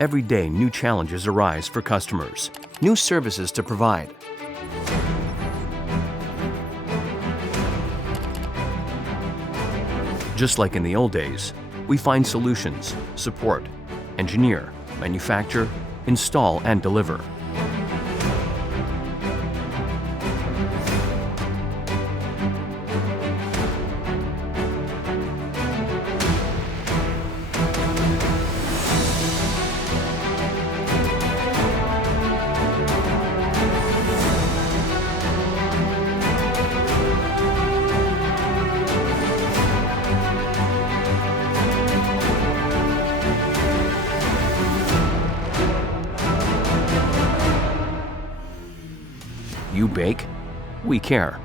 Every day, new challenges arise for customers, new services to provide. Just like in the old days, we find solutions, support, engineer, manufacture, install, and deliver. You bake, we care.